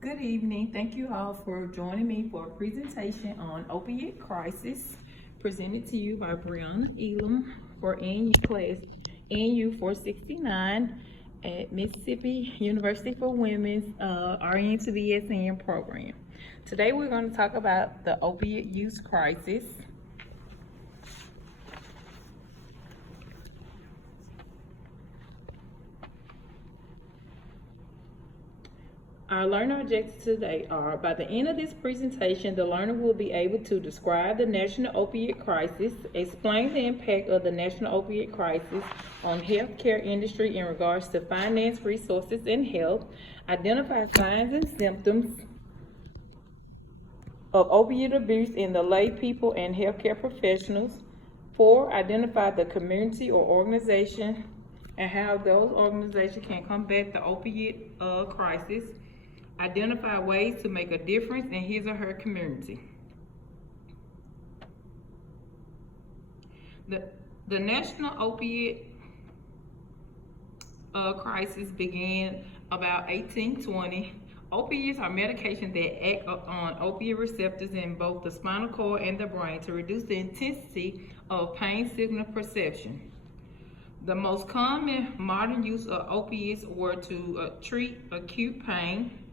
Good evening. Thank you all for joining me for a presentation on Opioid Crisis presented to you by Brianna Elam for NU class NU 469 at Mississippi University for Women's RN to BSN program. Today we're going to talk about the opioid use crisis. Our learner objectives today are: by the end of this presentation, the learner will be able to describe the national opioid crisis, explain the impact of the national opioid crisis on healthcare industry in regards to finance, resources, and health, identify signs and symptoms of opioid abuse in the lay people and healthcare professionals. 4, identify the community or organization and how those organizations can combat the opioid crisis. Identify ways to make a difference in his or her community. The national opioid crisis began about 1820. Opioids are medications that act on opioid receptors in both the spinal cord and the brain to reduce the intensity of pain signal perception. The most common modern use of opiates were to treat acute pain.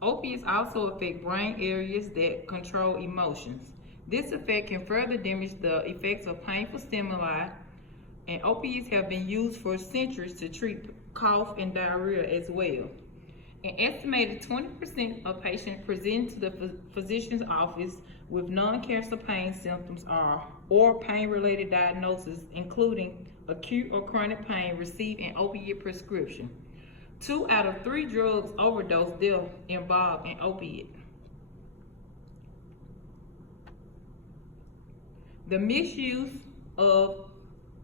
Opiates also affect brain areas that control emotions. This effect can further diminish the effects of painful stimuli, and opiates have been used for centuries to treat cough and diarrhea as well. An estimated 20% of patients present to the physician's office with non-cancer pain symptoms or pain-related diagnoses, including acute or chronic pain, receive an opioid prescription. 2 out of 3 drugs overdose deaths involved in opiate. The misuse of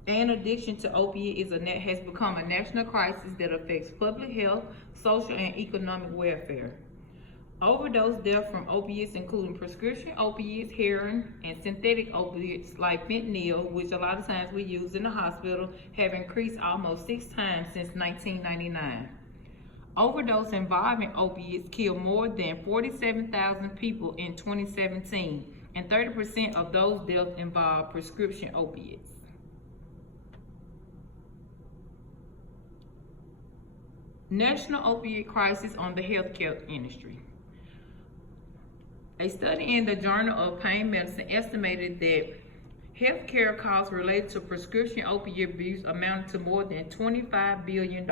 and addiction to opiate has become a national crisis that affects public health, social, and economic welfare. Overdose deaths from opiates, including prescription opiates, heroin, and synthetic opiates like fentanyl, which a lot of times we use in the hospital, have increased almost 6 times since 1999. Overdose involving opiates killed more than 47,000 people in 2017, and 30% of those deaths involved prescription opiates. National opioid crisis on the healthcare industry. A study in the Journal of Pain Medicine estimated that healthcare costs related to prescription opioid abuse amounted to more than $25 billion.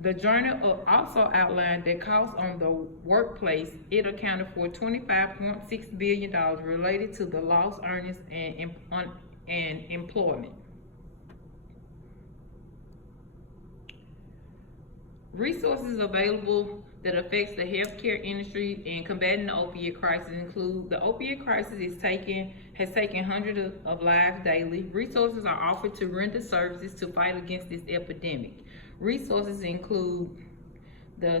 The journal also outlined that costs on the workplace, it accounted for $25.6 billion related to the lost earnings and employment. Resources available that affects the healthcare industry in combating the opioid crisis include: the opioid crisis has taken hundreds of lives daily. Resources are offered to render services to fight against this epidemic. Resources include the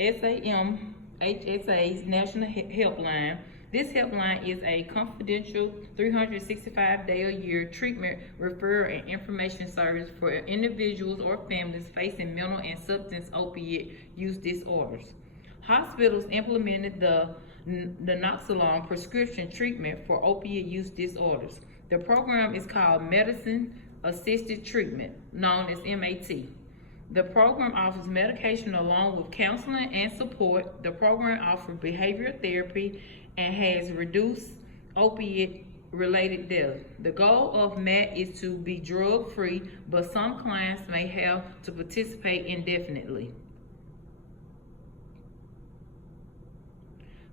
SAMHSA's National Helpline. This helpline is a confidential 365-day-a-year treatment, referral, and information service for individuals or families facing mental and substance opioid use disorders. Hospitals implemented the naloxone prescription treatment for opioid use disorders. The program is called Medicine Assisted Treatment, known as MAT. The program offers medication along with counseling and support. The program offers behavioral therapy and has reduced opiate-related deaths. The goal of MAT is to be drug-free, but some clients may have to participate indefinitely.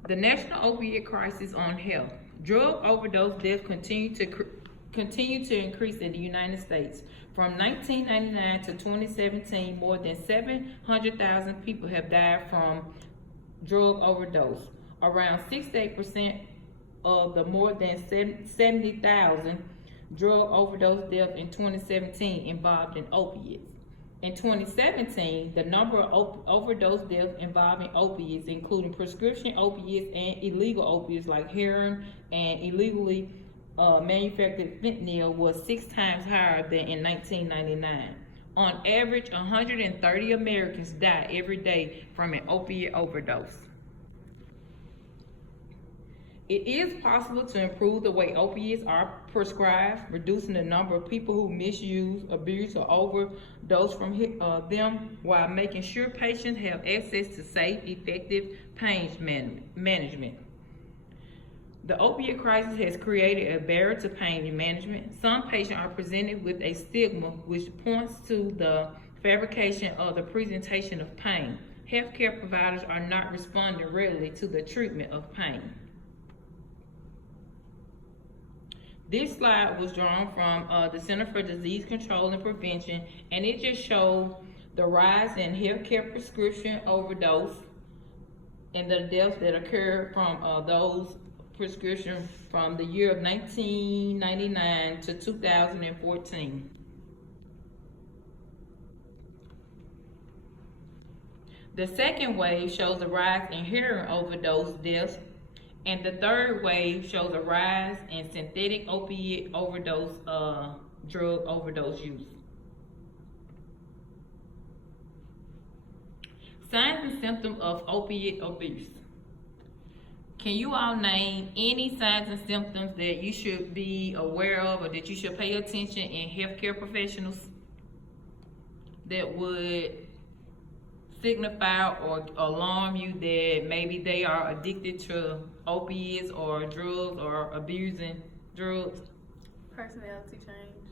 The national opioid crisis on health. Drug overdose deaths continue to increase in the United States. From 1999 to 2017, more than 700,000 people have died from drug overdose. Around 68% of the more than 70,000 drug overdose deaths in 2017 involved in opiates. In 2017, the number of overdose deaths involving opiates, including prescription opiates and illegal opiates like heroin and illegally manufactured fentanyl, was 6 times higher than in 1999. On average, 130 Americans die every day from an opiate overdose. It is possible to improve the way opiates are prescribed, reducing the number of people who misuse, abuse, or overdose from them, while making sure patients have access to safe, effective pain management. The opioid crisis has created a barrier to pain management. Some patients are presented with a stigma which points to the fabrication of the presentation of pain. Healthcare providers are not responding readily to the treatment of pain. This slide was drawn from the Center for Disease Control and Prevention, and it just showed the rise in healthcare prescription overdose and the deaths that occurred from those prescriptions from the year of 1999 to 2014. The second wave shows a rise in heroin overdose deaths, and the third wave shows a rise in synthetic opiate overdose, drug overdose use. Signs and symptoms of opiate abuse. Can you all name any signs and symptoms that you should be aware of or that you should pay attention in healthcare professionals that would signify or alarm you that maybe they are addicted to opiates or drugs or abusing drugs? Personality change.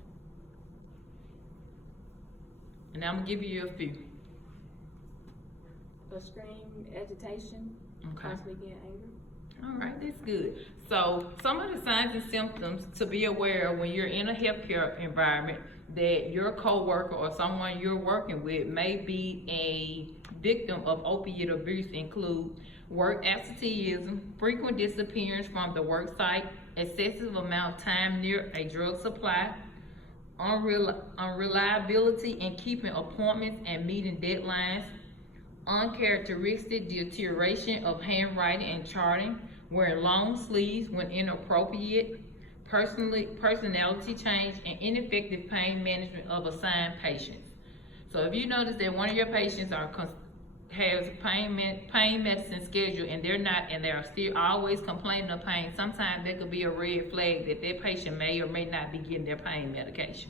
And I'm gonna give you a few. Extreme agitation, Okay. possibly getting angry. All right, that's good. So some of the signs and symptoms to be aware of when you're in a healthcare environment that your coworker or someone you're working with may be a victim of opiate abuse include work absenteeism, frequent disappearance from the work site, excessive amount of time near a drug supply, unreliability in keeping appointments and meeting deadlines, uncharacteristic deterioration of handwriting and charting, wearing long sleeves when inappropriate, personality change, and ineffective pain management of assigned patients. So if you notice that one of your patients has pain medicine scheduled and they are still always complaining of pain, sometimes there could be a red flag that that patient may or may not be getting their pain medication.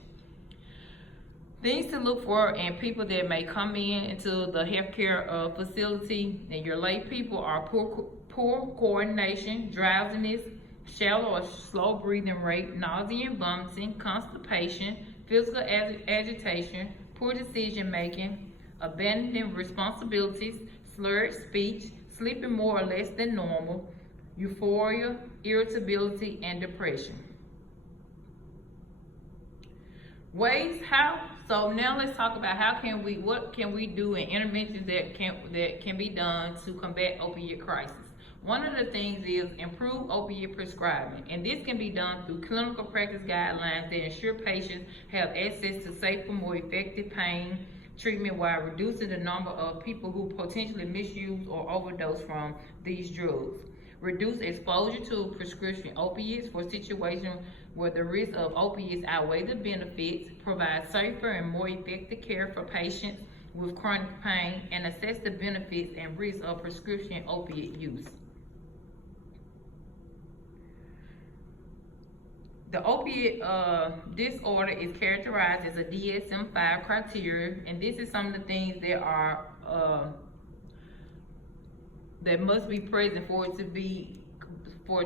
Things to look for in people that may come into the healthcare facility and your lay people are poor coordination, drowsiness, shallow or slow breathing rate, nausea and vomiting, constipation, physical agitation, poor decision making, abandoning responsibilities, slurred speech, sleeping more or less than normal, euphoria, irritability, and depression. So now let's talk about what can we do in interventions that can be done to combat opioid crisis. One of the things is improve opioid prescribing, and this can be done through clinical practice guidelines that ensure patients have access to safer, more effective pain treatment while reducing the number of people who potentially misuse or overdose from these drugs. Reduce exposure to prescription opiates for situations where the risk of opiates outweigh the benefits, provide safer and more effective care for patients with chronic pain, and assess the benefits and risks of prescription opiate use. The opiate disorder is characterized as a DSM-5 criteria, and this is some of the things that are that must be present for it to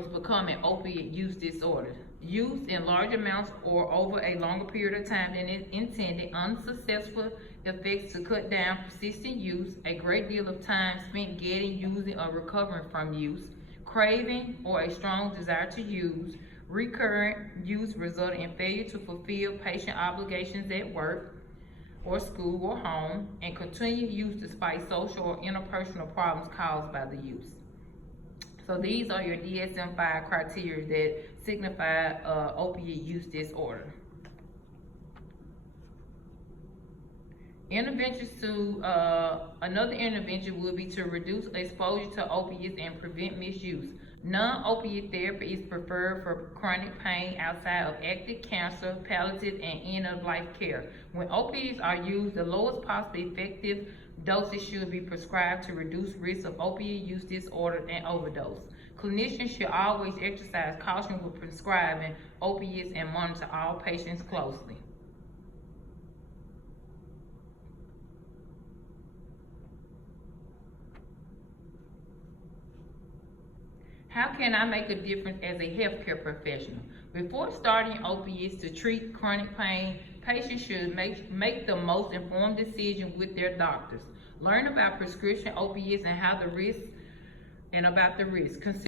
become an opiate use disorder. Use in large amounts or over a longer period of time than is intended, unsuccessful effects to cut down persistent use, a great deal of time spent getting, using, or recovering from use, craving or a strong desire to use, recurrent use resulting in failure to fulfill patient obligations at work or school or home, and continued use despite social or interpersonal problems caused by the use. So these are your DSM-5 criteria that signify opiate use disorder. Interventions to, another intervention would be to reduce exposure to opiates and prevent misuse. Non-opioid therapy is preferred for chronic pain outside of active cancer, palliative, and end-of-life care. When opioids are used, the lowest possible effective dosage should be prescribed to reduce risk of opioid use disorder and overdose. Clinicians should always exercise caution with prescribing opioids and monitor all patients closely. How can I make a difference as a healthcare professional? Before starting opioids to treat chronic pain, patients should make the most informed decision with their doctors. Learn about prescription opioids and about the risks.